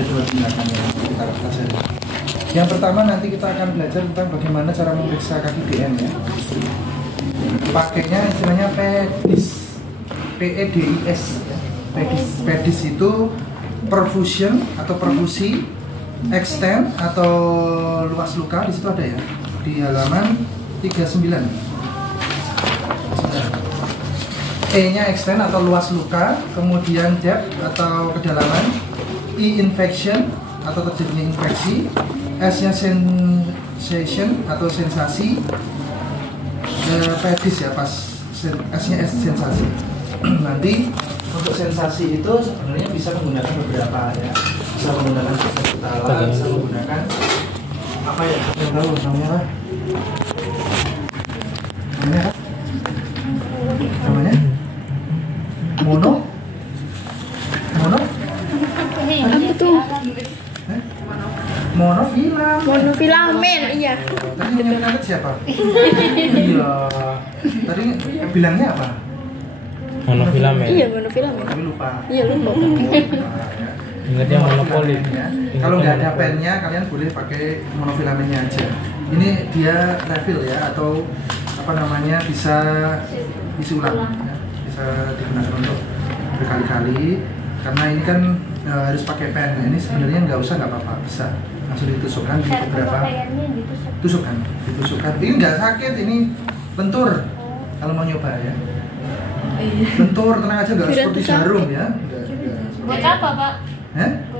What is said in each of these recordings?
Ada dua tindakan yang kita pelajari. Yang pertama nanti kita akan belajar tentang bagaimana cara memeriksa kaki DM ya. Pakainya istilahnya PEDIS, PEDIS. PEDIS itu perfusion atau perfusi, extend atau luas luka, di situ ada ya, di halaman 39. E-nya extend atau luas luka, kemudian depth atau kedalaman, E infection atau terjadinya infeksi, S-nya sensation atau sensasi, pedis ya pas S-nya sensasi. Nanti untuk sensasi itu sebenarnya bisa menggunakan beberapa ya, bisa menggunakan kepala, bisa menggunakan apa ya, yang tahu namanya apa? Namanya apa? Namanya? Mono? Apa tuh? Monofilamen, iya. Tadi yang ngangkat siapa? Iya. Tadi bilangnya apa? Monofilamen. Iya, monofilamen. Tapi lupa. Iya, lupa. Ingatnya monopoli. Kalau nggak ada pennya, kalian boleh pakai monofilamennya aja. Ini dia refill ya, atau apa namanya, bisa isi ulang ya. Bisa digunakan untuk berkali-kali. Karena ini kan harus pakai pen. Nah, ini sebenarnya nggak usah, nggak apa-apa, bisa langsung ditusukkan di beberapa. Ditusukkan. Ini nggak sakit, ini lentur. Kalau mau nyoba ya. Lentur, tenang aja, nggak seperti jarum ya. Buat apa, Pak?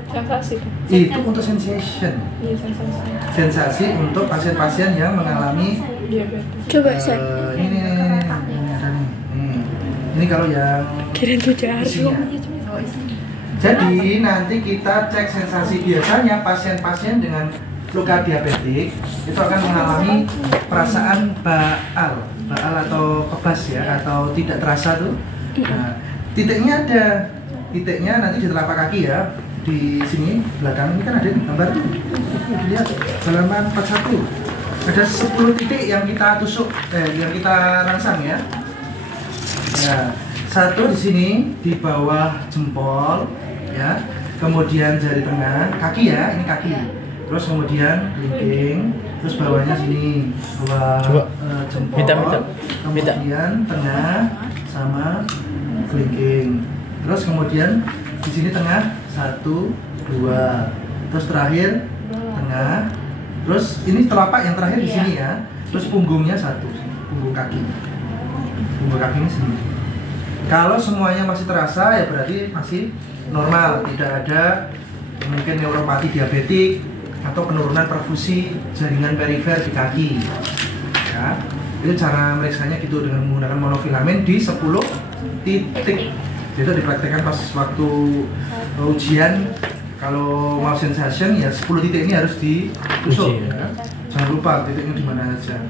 Sensasi. Itu untuk sensation. Iya, sensasi. Sensasi untuk pasien-pasien yang mengalami Coba saya. Ini kalau yang Kirain tuh jarum. isinya. Jadi nanti kita cek sensasi. Biasanya pasien-pasien dengan luka diabetik itu akan mengalami perasaan baal atau kebas ya, atau tidak terasa tuh. Nah, titiknya ada, titiknya nanti di telapak kaki ya, di sini belakang ini kan ada gambar tuh. Lihat halaman 41. Ada 10 titik yang kita tusuk, yang kita rangsang ya. Nah, satu di sini di bawah jempol ya, kemudian jari tengah, kaki ya, ini kaki. Terus kemudian kelingking, terus bawahnya sini, bawah jempol, kemudian tengah sama kelingking. Terus kemudian di sini tengah 1, 2, terus terakhir tengah. Terus ini telapak yang terakhir di sini ya. Terus punggungnya 1, punggung kaki. Punggung kaki ini sini. Kalau semuanya masih terasa ya berarti masih normal, tidak ada mungkin neuropati diabetik atau penurunan perfusi jaringan perifer di kaki. Ya, itu cara meriksanya gitu, dengan menggunakan monofilamen di 10 titik. Itu dipraktekkan pas waktu ujian. Kalau mau sensation ya 10 titik ini harus ditusuk. Ya. Jangan lupa titiknya di mana aja.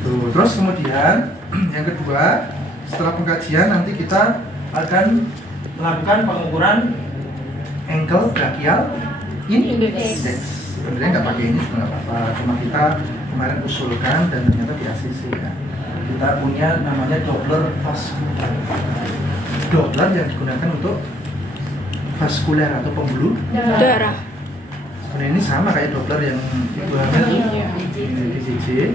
Tuh. Terus kemudian yang kedua, setelah pengkajian nanti kita akan melakukan pengukuran ankle brachial index. Sebenarnya nggak pakai ini juga nggak apa-apa, cuma kita kemarin usulkan dan ternyata di ACC ya. Kita punya namanya Doppler vascular. Doppler yang digunakan untuk vaskuler atau pembuluh Darah. Sebenarnya ini sama kayak Doppler yang ibu hamil di DCJ,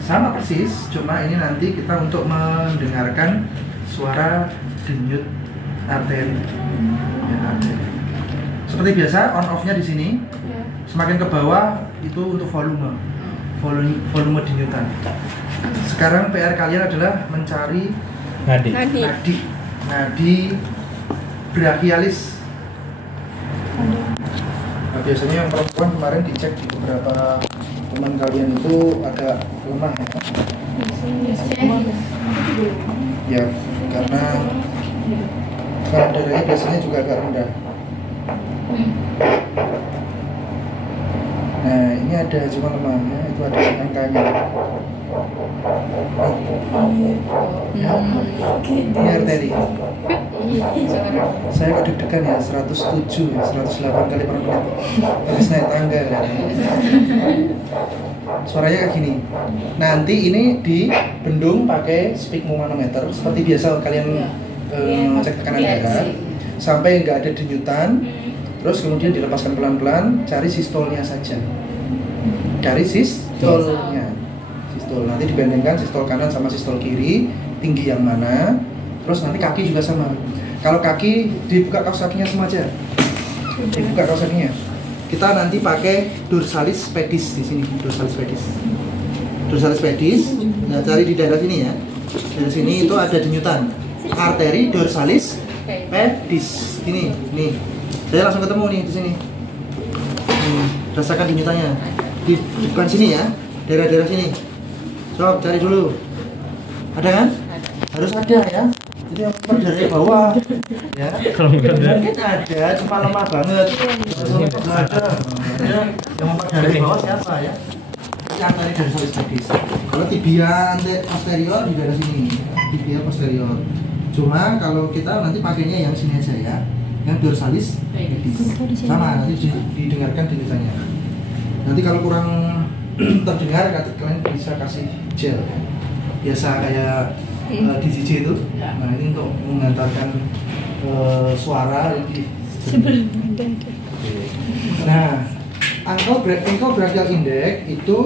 sama persis, cuma ini nanti kita untuk mendengarkan suara denyut arteri. Ya, arteri. Seperti biasa, on off-nya di sini. Semakin ke bawah itu untuk volume denyutan. Sekarang PR kalian adalah mencari nadi brachialis. Nah, biasanya yang perempuan kemarin dicek di beberapa teman kalian itu agak lemah ya. Ya, karena darahnya biasanya juga agak rendah. Nah, ini ada cuma lemahnya, itu ada angkanya. Ini arteri. Saya kok deg-degan ya, 107 ya, 108 kali per menit. Habis naik tangga ya. Suaranya kayak gini. Nanti ini dibendung pakai sphygmomanometer seperti biasa kalian ngecek tekanan darah sampai nggak ada denyutan. Terus kemudian dilepaskan pelan-pelan, cari sistolnya saja. Cari sistolnya. Sistol. Nanti dibandingkan sistol kanan sama sistol kiri, tinggi yang mana. Terus nanti kaki juga sama. Kalau kaki dibuka kaos kakinya semua aja. Dibuka kaos kakinya. Kita nanti pakai dorsalis pedis di sini, dorsalis pedis. Dorsalis pedis. Nah, cari di daerah sini ya. Dari sini itu ada denyutan. Arteri dorsalis pedis. Ini, nih. Saya langsung ketemu nih di sini. Rasakan denyutannya. Di bukan sini ya, daerah-daerah sini. Coba cari dulu. Ada kan? Harus ada ya. Itu yang dari bawah. Ya. Kalau nggak ada, Mungkin ada, cuma lemah banget. Nggak ada. Yang dari bawah siapa ya? Yang dari dorsalis pedis. Kalau tibia posterior di daerah sini. Tibia posterior. Cuma kalau kita nanti pakainya yang sini aja ya. Yang dorsalis pedis. Sama, nanti didengarkan denyutannya. Nanti kalau kurang terdengar, kalian bisa kasih gel. Biasa kayak di DJ itu. Nah, ini untuk mengantarkan suara lebih. Nah, ankle brachial index itu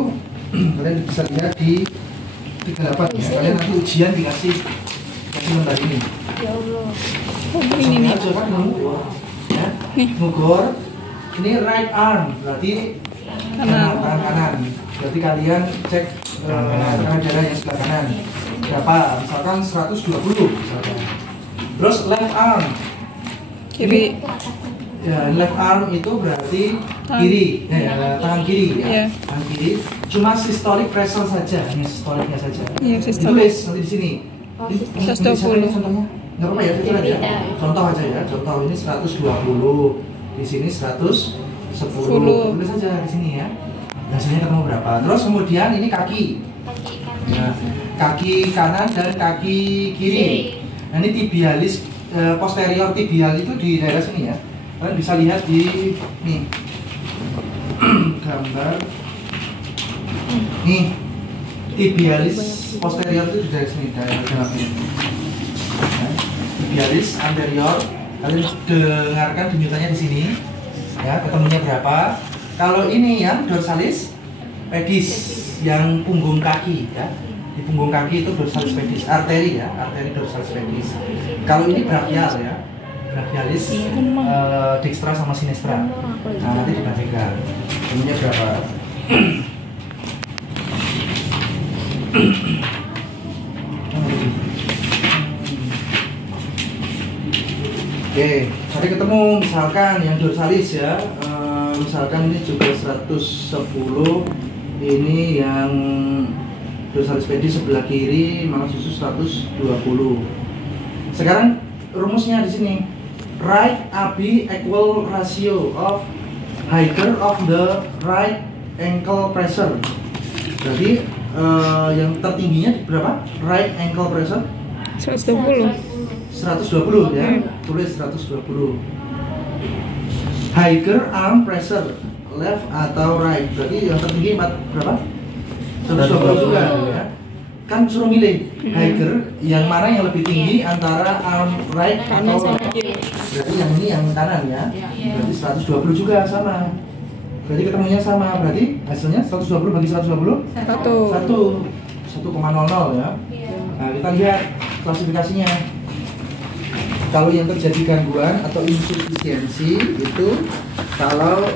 kalian bisa lihat di 38 ya. Kalian nanti ujian dikasih lembar ini. Ya Allah. Ini nih. Ya, ngugor. Ini right arm, berarti tangan kanan. Berarti kalian cek tekanan darah yang sebelah kanan. Berapa? Misalkan 120 misalkan. Terus left arm. Kiri. Ya, left arm itu berarti kiri, tangan kiri ya. Iya. Tangan kiri. Cuma systolic pressure saja, hanya systolicnya saja. Iya, systolic. Ditulis nanti di sini. Ini 120. contohnya. Enggak apa-apa ya, itu aja. Contoh aja ya. Contoh ini 120. Di sini 110. Tulis aja di sini ya. Hasilnya ketemu berapa? Terus kemudian ini kaki. Nah, kaki kanan dan kaki kiri. Nah, ini tibialis posterior tibial itu di daerah sini ya. Kalian bisa lihat di nih gambar. Nih tibialis posterior itu di daerah sini, daerah ini. Nah, tibialis anterior, kalian dengarkan denyutannya di sini. Ya, ketemunya berapa? Kalau ini yang dorsalis pedis, yang punggung kaki ya. Di punggung kaki itu dorsalis pedis, arteri ya, arteri dorsalis pedis. Kalau ini brachial ya, brachialis dextra sama sinistra. Nah, nanti dibandingkan. Ketemunya berapa? Oke, tadi ketemu misalkan yang dorsalis ya. Misalkan ini juga 110, ini yang dorsalis pedis sebelah kiri, malah susu 120. Sekarang rumusnya di sini. Right AB equal ratio of height of the right ankle pressure. Berarti yang tertingginya berapa? Right ankle pressure 120. 120 ya. Tulis 120. Higher arm pressure left atau right. Berarti yang tertinggi berapa? 120 juga ya. Kan suruh milih higher yang mana yang lebih tinggi antara arm right atau left. Berarti yang ini yang kanan ya. Berarti 120 juga sama. Berarti ketemunya sama. Berarti hasilnya 120 bagi 120 1,00 ya. Nah, kita lihat klasifikasinya. Kalau yang terjadi gangguan atau insufisiensi itu kalau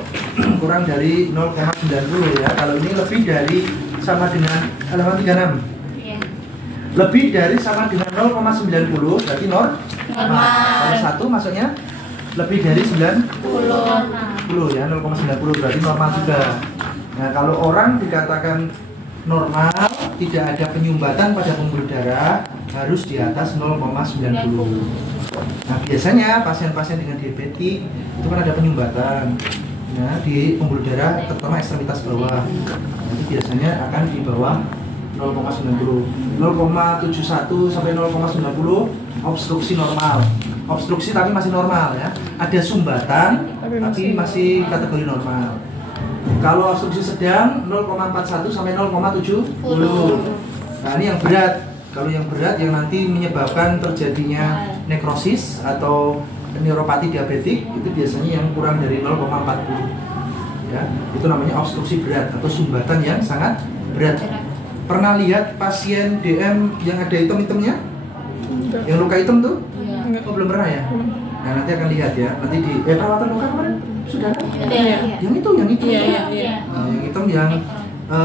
kurang dari 0,90 ya. Kalau ini lebih dari sama dengan 36. Lebih dari sama dengan 0,90 berarti normal. Kalau 1 maksudnya lebih dari 90 ya, 0,90 berarti normal juga. Nah, kalau orang dikatakan normal, tidak ada penyumbatan pada pembuluh darah, harus di atas 0,90. Nah, biasanya pasien-pasien dengan diabetes itu kan ada penyumbatan ya, di pembuluh darah, terutama ekstremitas bawah. Nanti biasanya akan di bawah 0,90. 0,71 sampai 0,90 obstruksi normal. Obstruksi tapi masih normal ya. Ada sumbatan tapi masih kategori normal. Kalau obstruksi sedang 0,41 sampai 0,70. Nah, ini yang berat. Kalau yang berat yang nanti menyebabkan terjadinya nekrosis atau neuropati diabetik itu biasanya yang kurang dari 0,40 ya, itu namanya obstruksi berat atau sumbatan yang sangat berat. Pernah lihat pasien DM yang ada hitam-hitamnya? Yang luka hitam tuh? Iya. Oh, belum pernah ya? Nah, nanti akan lihat ya, nanti di perawatan luka kemarin sudah kan? Iya. Yang itu Iya. Nah, yang hitam yang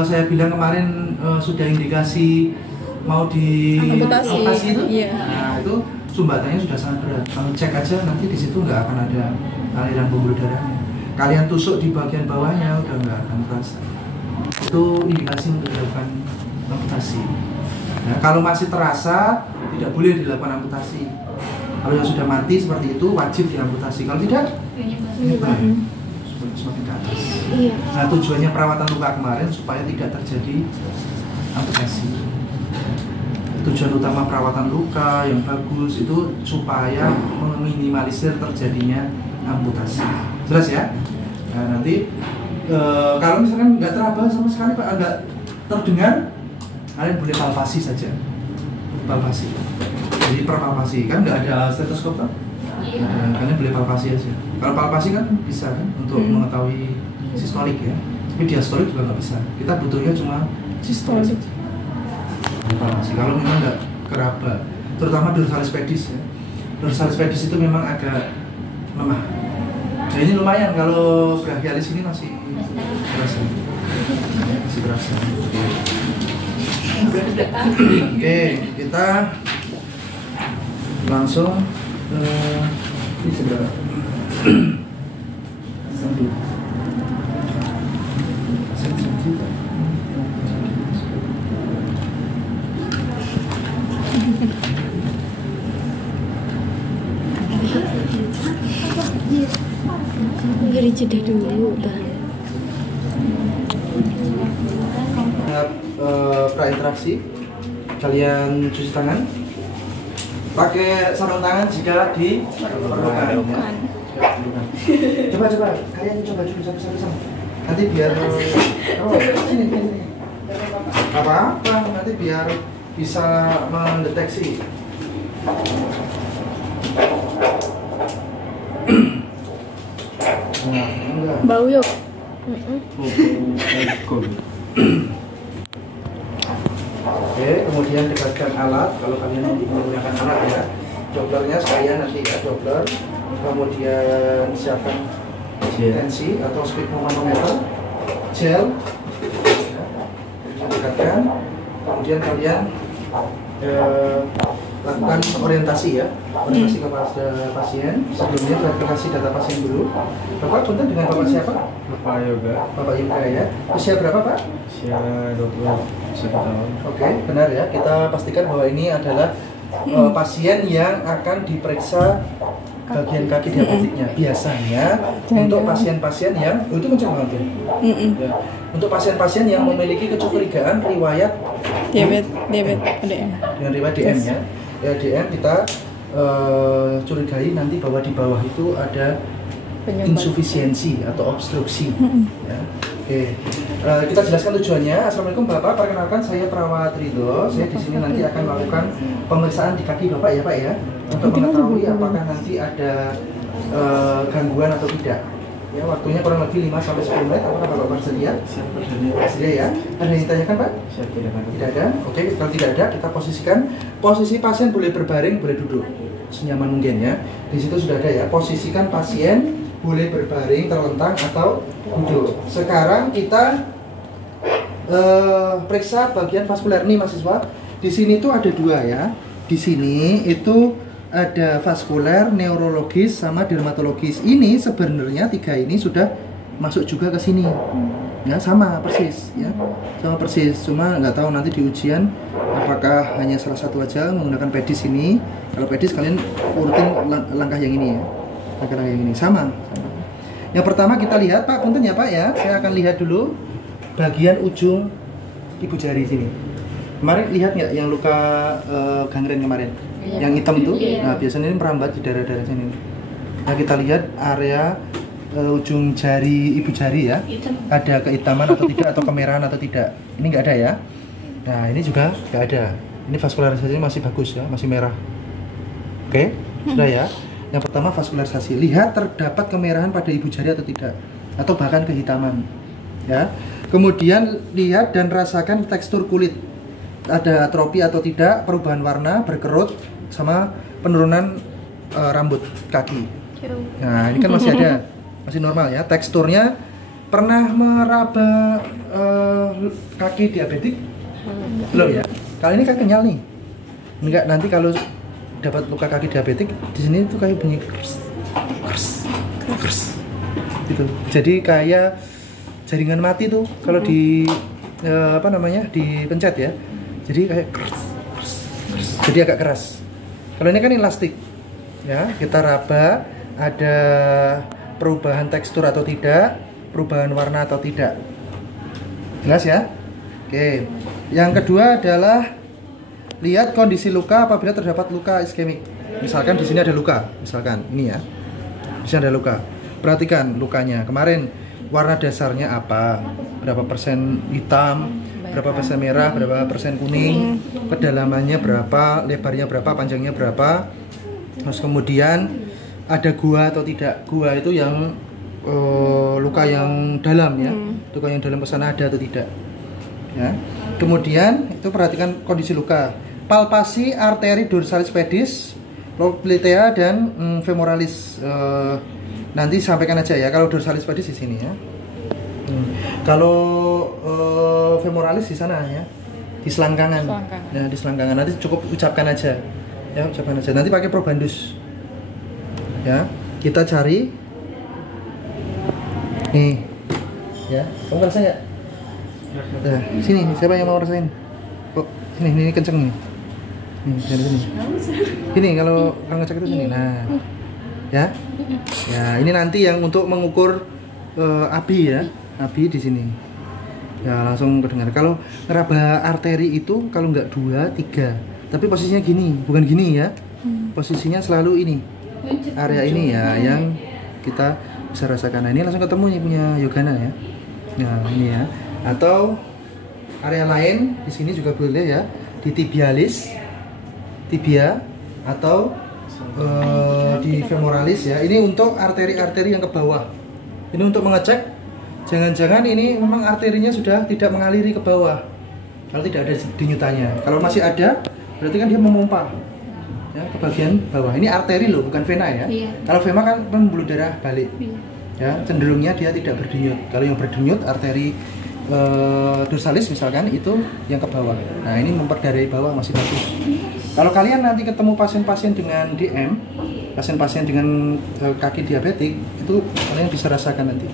saya bilang kemarin sudah indikasi mau di Amputasi. itu. Iya. Nah, itu sumbatannya sudah sangat berat. Kalau cek aja nanti di situ nggak akan ada aliran pembuluh darahnya. Kalian tusuk di bagian bawahnya udah nggak akan terasa. Itu indikasi untuk dilakukan amputasi. Nah, kalau masih terasa tidak boleh dilakukan amputasi. Kalau yang sudah mati seperti itu wajib diamputasi. Kalau tidak, nyebar semakin ke atas. Iya. Nah, tujuannya perawatan luka kemarin supaya tidak terjadi amputasi. Tujuan utama perawatan luka yang bagus itu supaya meminimalisir terjadinya amputasi. Jelas ya? Nah, nanti kalau misalkan nggak teraba sama sekali Pak, nggak terdengar, kalian boleh palpasi saja. Palpasi. Jadi perpalpasi kan nggak ada stetoskop kan? Nah, kalian boleh palpasi aja. Kalau palpasi kan bisa kan untuk mengetahui sistolik ya. Tapi diastolik juga nggak bisa. Kita butuhnya cuma sistolik. Palpasi. Kalau memang nggak keraba, terutama dorsalis pedis ya. Dorsalis pedis itu memang agak lemah. Nah, ini lumayan kalau brachialis ini masih terasa. Masih terasa. Oke, kita langsung ini seberapa? Beri jeda dulu, Bang. Prainteraksi, kalian cuci tangan, pakai sarung tangan jika diperlukan. Coba, kalian coba satu-satu. Nanti biar sini. Apa-apa, nanti biar bisa mendeteksi. Bau yuk. Oke, kemudian dekatkan alat. Kalau kalian menggunakan alat ya, Dopplernya sekalian nanti ya, Doppler. Kemudian siapkan tensi atau sphygmomanometer, gel. Dekatkan. Kemudian kalian lakukan orientasi ya, orientasi kepada pasien. Sebelumnya verifikasi data pasien dulu. Bapak punten dengan Bapak siapa? Bapak Yoga, Bapak Yuka ya. Usia berapa Pak? usia 21 tahun. Oke, benar ya. Kita pastikan bahwa ini adalah pasien yang akan diperiksa bagian kaki diabetiknya. Biasanya untuk pasien-pasien yang itu kencang banget ya. Ya. Untuk pasien-pasien yang memiliki kecurigaan riwayat Diabetes ADM. dengan riwayat DM ya. Ya DM kita curigai nanti bahwa di bawah itu ada insufisiensi atau obstruksi. Ya. Oke, kita jelaskan tujuannya. Assalamualaikum Bapak, perkenalkan saya perawat Ridho. Saya di sini nanti akan melakukan pemeriksaan di kaki Bapak ya Pak ya, untuk mengetahui apakah nanti ada gangguan atau tidak. Ya, waktunya kurang lebih 5-10 menit. Apakah Bapak bersedia? Siap, Bersedia ya. Ada yang ditanyakan Pak? siap, Tidak ada. Oke, kalau tidak ada kita posisikan. Posisi pasien boleh berbaring, boleh duduk, senyaman mungkin ya. Di situ sudah ada ya. Posisikan pasien boleh berbaring, terlentang atau duduk. Sekarang kita periksa bagian vaskuler nih mahasiswa. Di sini tuh ada dua ya. Di sini itu ada vaskuler, neurologis, sama dermatologis. Ini sebenarnya tiga ini sudah masuk juga ke sini. Ya sama persis ya, sama persis. Cuma nggak tahu nanti di ujian apakah hanya salah satu aja menggunakan pedis ini. Kalau pedis kalian urutin langkah yang ini ya. Langkah yang ini sama. Yang pertama kita lihat Pak, punten ya Pak ya. Saya akan lihat dulu bagian ujung ibu jari sini. Kemarin lihat nggak yang luka gangren kemarin? Yang hitam itu, nah biasanya ini merambat di daerah-daerah sini. Nah kita lihat area ujung jari ibu jari ya, ada kehitaman atau tidak, atau kemerahan atau tidak. Ini nggak ada ya. Nah ini juga nggak ada. Ini vaskularisasinya masih bagus ya, masih merah. Oke, sudah ya. Yang pertama vaskularisasi. Lihat terdapat kemerahan pada ibu jari atau tidak, atau bahkan kehitaman. Ya. Kemudian lihat dan rasakan tekstur kulit. Ada atrofi atau tidak, perubahan warna, berkerut, sama penurunan rambut kaki. Nah, ini kan masih ada, masih normal ya. Teksturnya pernah meraba kaki diabetik? Belum ya? Kali ini kan kenyal nih. Enggak, nanti kalau dapat luka kaki diabetik di sini tuh kayak bunyi kers, kers, kers, gitu. Jadi kayak jaringan mati tuh kalau di apa namanya, dipencet ya. Jadi kayak kers, kers, kers. Jadi agak keras. Kalau ini kan elastik, ya. Kita raba, ada perubahan tekstur atau tidak, perubahan warna atau tidak. Jelas ya? Oke. Yang kedua adalah lihat kondisi luka apabila terdapat luka iskemik. Misalkan di sini ada luka, misalkan ini ya. Di sini ada luka. Perhatikan lukanya. Kemarin warna dasarnya apa? Berapa persen hitam, berapa persen merah, berapa persen kuning, kedalamannya berapa, lebarnya berapa, panjangnya berapa. Terus kemudian ada gua atau tidak. Gua itu yang luka yang dalam ya. Luka yang dalam kesana ada atau tidak. Ya. Kemudian itu perhatikan kondisi luka. Palpasi arteri dorsalis pedis, poplitea dan femoralis. Nanti sampaikan aja ya. Kalau dorsalis pedis di sini ya. Kalau femoralis di sana ya, di selangkangan. Ya, di selangkangan. Nanti cukup ucapkan aja. Ya, ucapkan aja. Nanti pakai probandus. Ya, kita cari. Nih. Ya, kamu ngerasain nggak? Nah, sini, siapa yang mau rasain? Oh, ini kenceng nih. Nih, dari sini. Ini kalau ngecek itu sini. Nah. Ya. Ya, ini nanti yang untuk mengukur ABI ya. ABI di sini. Ya, langsung kedengar. Kalau ngeraba arteri itu kalau nggak 2, 3. Tapi posisinya gini, bukan gini ya. Posisinya selalu ini. Area ini ya yang kita bisa rasakan. Nah, ini langsung ketemu nih punya Yogana ya. Nah, ini ya. Atau area lain di sini juga boleh ya, di tibialis, tibia atau di femoralis ya. Ini untuk arteri-arteri yang ke bawah. Ini untuk mengecek jangan-jangan ini memang arterinya sudah tidak mengaliri ke bawah. Kalau tidak ada denyutannya. Kalau masih ada, berarti kan dia memompa ya ke bagian bawah. Ini arteri loh, bukan vena ya. Iya. Kalau vena kan pembuluh darah balik. Iya. Ya, cenderungnya dia tidak berdenyut. Kalau yang berdenyut arteri dorsalis misalkan itu yang ke bawah. Nah, ini memperdarai bawah masih bagus. Kalau kalian nanti ketemu pasien-pasien dengan DM, pasien-pasien dengan kaki diabetik, itu kalian bisa rasakan nanti.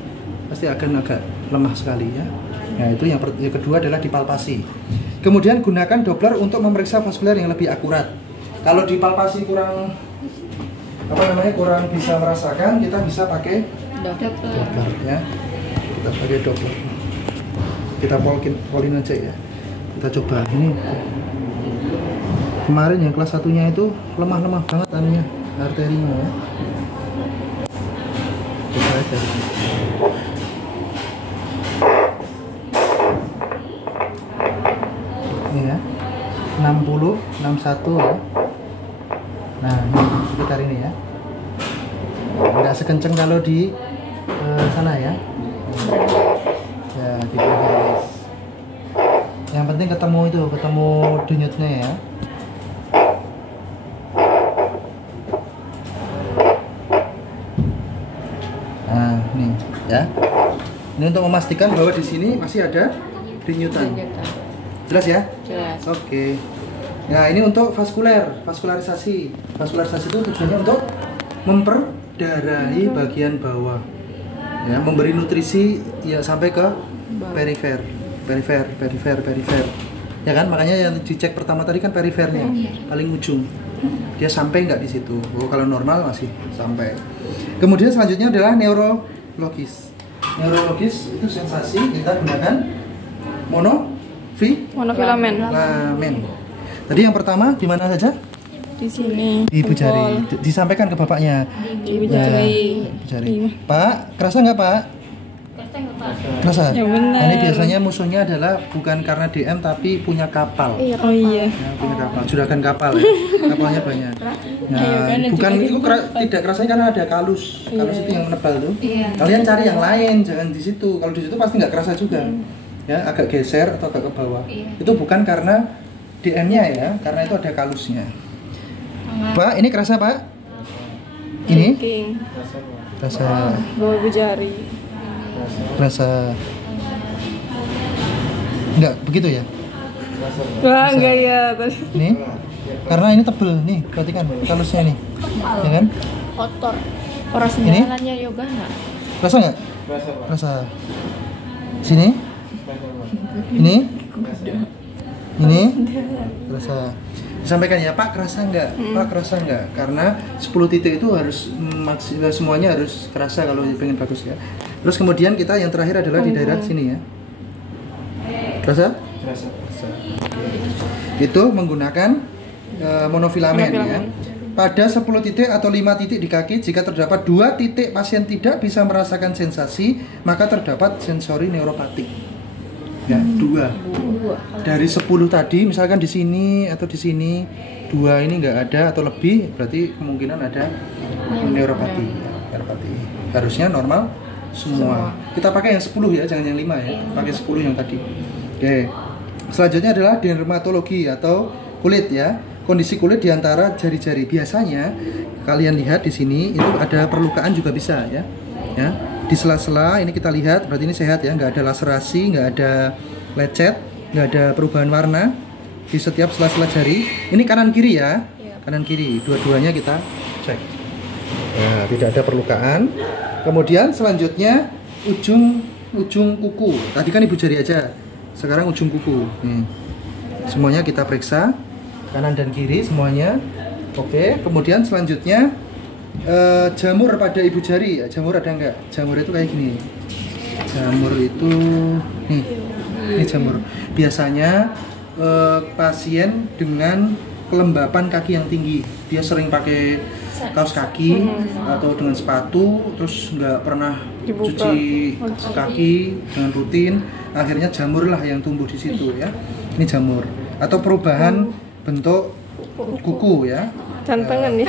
Pasti akan agak lemah sekali ya. Nah, itu yang kedua adalah dipalpasi. Kemudian gunakan Doppler untuk memeriksa vaskuler yang lebih akurat. Kalau dipalpasi kurang kurang bisa merasakan, kita bisa pakai Doppler ya. Kita pakai Doppler. Kita polin aja ya. Kita coba. Ini kemarin yang kelas 1-nya itu lemah-lemah banget anunya, arterinya ya. Coba aja. Ini ya. 60, 61 ya. Nah, ini sekitar ini ya. Enggak sekenceng kalau di sana ya. Ya, di garis. Yang penting ketemu denyutnya ya. Nah, ini ya. Ini untuk memastikan bahwa di sini masih ada denyutan. Jelas ya? Jelas. Oke. Nah, ini untuk vaskularisasi. Vaskularisasi itu tujuannya untuk memperdarahi bagian bawah. Ya, memberi nutrisi ya sampai ke perifer. Ya kan, makanya yang dicek pertama tadi kan perifernya, paling ujung. Dia sampai nggak di situ. Oh, kalau normal masih sampai. Kemudian selanjutnya adalah neurologis. Neurologis itu sensasi kita gunakan monofilamen. Tadi yang pertama di mana saja? Di sini. Di ibu jari. Disampaikan ke bapaknya. Di ibu jari. Pak, kerasa nggak Pak? Kerasa? Ya Nah, benar. ini biasanya musuhnya adalah bukan karena DM tapi punya kapal. Iya. Oh iya. Ya, punya kapal, juragan kapal ya. Kapalnya banyak. Nah, Ayo kan, bukan juragan itu kapal. tidak kerasanya karena ada kalus. Kalus itu yang menebal tuh. Kalian cari yang lain, jangan di situ. Kalau di situ pasti nggak kerasa juga. Ya, agak geser atau agak ke bawah. Itu bukan karena DM-nya ya, karena itu ada kalusnya. Pak, ini kerasa Pak? Ini? King. Rasa, Bawa ibu jari. rasa. Enggak begitu ya? Wah, enggak ya tadi. Ini? Karena ini tebel nih, perhatikan kalusnya nih. Ya kan? Kotor. Orang Ini? jalannya yoga nggak? Rasa nggak? Rasa, Pak. Rasa. Sini? Ini? Ini? Rasa. Disampaikan ya Pak, kerasa nggak? Pak, kerasa nggak? Karena 10 titik itu harus maksimal, semuanya harus kerasa kalau pengen bagus ya. Terus kemudian kita yang terakhir adalah di daerah sini ya. Kerasa? Rasa. Itu menggunakan monofilamen ya. Pada 10 titik atau 5 titik di kaki, jika terdapat 2 titik pasien tidak bisa merasakan sensasi, maka terdapat sensori neuropatik. Ya, 2. Dari 10 tadi, misalkan di sini atau di sini 2 ini nggak ada atau lebih, berarti kemungkinan ada neuropati. Neuropati. Harusnya normal semua. Kita pakai yang 10 ya, jangan yang 5 ya. Pakai 10 yang tadi. Oke. Selanjutnya adalah dermatologi atau kulit ya. Kondisi kulit di antara jari-jari. Biasanya kalian lihat di sini itu ada perlukaan juga bisa ya. Ya. Di sela-sela ini kita lihat berarti ini sehat ya, nggak ada laserasi, nggak ada lecet, nggak ada perubahan warna di setiap sela-sela jari. Ini kanan kiri ya, kanan kiri, dua-duanya kita cek. Nah, tidak ada perlukaan. Kemudian selanjutnya ujung kuku. Tadi kan ibu jari aja, sekarang ujung kuku. Semuanya kita periksa, kanan dan kiri semuanya. Oke. Kemudian selanjutnya jamur pada ibu jari. Jamur ada nggak? Jamur itu kayak gini. Jamur itu nih, ini jamur. Biasanya pasien dengan kelembapan kaki yang tinggi, dia sering pakai kaos kaki atau dengan sepatu, terus nggak pernah cuci kaki dengan rutin, akhirnya jamur lah yang tumbuh di situ ya. Ini jamur atau perubahan bentuk kuku ya. Cantengan ya.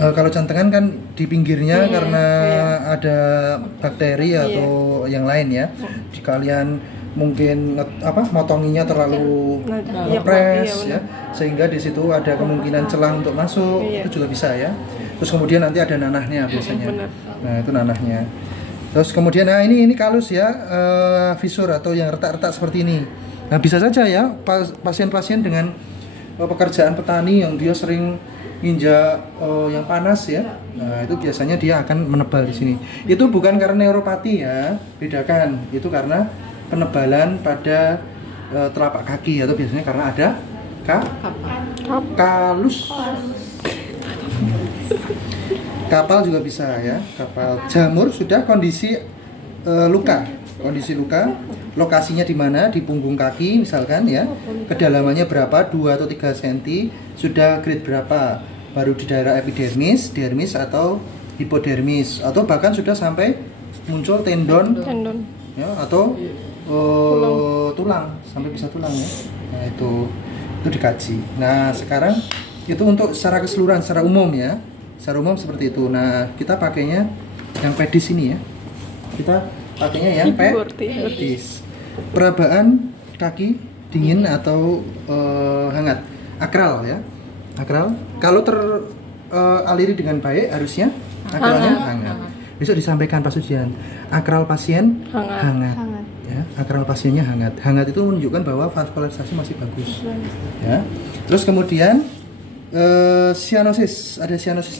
Kalau cantengan kan di pinggirnya karena ada bakteri atau yang lain ya. Jika kalian mungkin motonginya terlalu ngepres ya, sehingga di situ ada kemungkinan celah untuk masuk, itu juga bisa ya. Terus kemudian nanti ada nanahnya biasanya. Nah, itu nanahnya. Terus kemudian ini kalus ya, fisur atau yang retak-retak seperti ini. Nah, bisa saja ya pasien-pasien dengan pekerjaan petani yang dia sering injak yang panas ya. Nah, itu biasanya dia akan menebal di sini. Itu bukan karena neuropati ya, bedakan. Itu karena penebalan pada telapak kaki atau biasanya karena ada kalus. Kapal juga bisa ya, kapal. Jamur sudah kondisi luka. Kondisi luka, lokasinya di mana? Di punggung kaki misalkan ya. Kedalamannya berapa? 2 atau 3 cm. Sudah grade berapa? Baru di daerah epidermis, dermis atau hipodermis, atau bahkan sudah sampai muncul tendon. Ya, atau tulang, sampai bisa tulang ya. Nah, itu dikaji. Nah, sekarang itu untuk secara keseluruhan, secara umum ya. Secara umum seperti itu. Nah, kita pakainya yang pedis ini ya. Kita pakainya yang pedis. Perabaan kaki dingin atau hangat. Akral ya. Akral. Kalau teraliri dengan baik harusnya akralnya hangat. Besok disampaikan Pak Sujian. Akral pasien hangat. Ya, akral pasiennya hangat. Hangat itu menunjukkan bahwa vaskularisasi masih bagus. Ya. Terus kemudian sianosis, ada sianosis